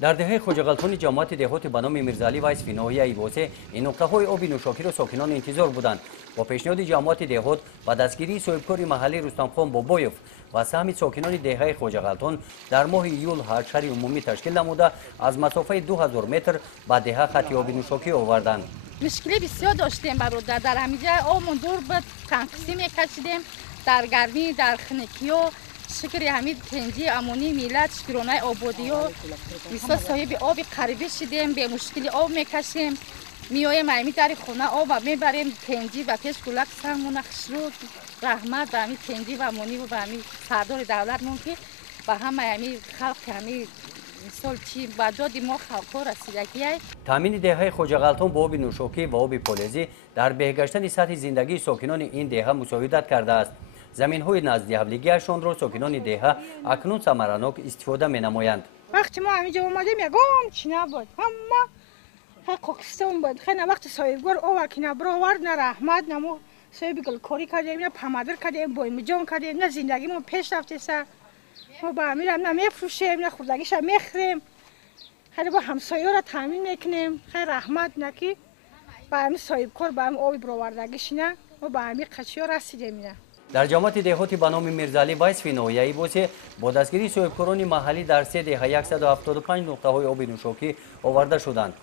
در دهه خوجاغالتون جماعت دهات به نام میرزاعلی و اسفی ناحیه ایواسه این نقطه‌های آبی نوشاکی را ساکنان انتظار بودند. با پیشنهاد جماعت دهات و دستگیری صاحبکار محلی رستمخان بابایوف و سهم ساکنان دهه خوجاغالتون در ماه ایول حشر عمومی تشکیل نموده از مسافه 2000 متر به دهه خط آبی نوشاکی آوردند. مشکلی بسیار داشتیم برادر، در همینجا آبمون دور به تنقسیم میکشیدیم، در گرمی در خنکی و شکر همین تنجی امونی میلت شکرانه آبادی و بسیار صاحب آب قریبی شدیم، به مشکلی آب میکشیم، میایم همین در خونه آب میبریم تنجی و پیش گلک سرمون خشرود رحمت به همین تنجی و امونی و به همین سردار دولت ممکن و همه همین خلق همین مثال چی با دادی ما خلقا رسیدگی های تامین دهه خوجاغالتون با آب نوشاکی و آب پلیزی در بهگشتن سطح زندگی ساکنان این دهه مساعدت کرده است. زمین های نزدی حبلیگیشان را ساکنان دهه اکنون ثمرناک استفاده می نمایند. وقتی ما همینجا اومدیم یگام چی نبود، اما کوکستان بود. خیلی وقت صاحبگار او که نبرآورد نه رحمت نه ما صاحب گلکاری کردیم نه پمادر کردیم بایم جان کردیم نه زندگی ما پیش رفته سر ما با امیر هم نمیفروشیم نه خوردگیش هم میخریم، خیلی با همسایه را تامین میکنیم. خیلی رحمت نکی با همین صاحبکار با هم آبی برآوردگیش نه ما با همین قچی ها رسیدیم. نه در جماعت دهاتی به نام میرزاعلی و اسفی ناحیه ایواسه با دستگیری صاحبکاران محلی در 3 دهه 175 نقطه‌های آب نوشاکی آورده شدند.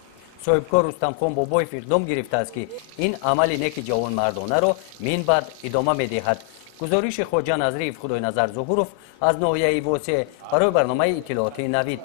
صاحبکار رستمخان بابایوف اقدام گرفته است که این عمل نیک جوان مردانه را من بعد ادامه می‌دهد. گزارش خواجه نظری خدای نظر ظهوروف از ناحیه ایواسه برای برنامه اطلاعاتی نوید.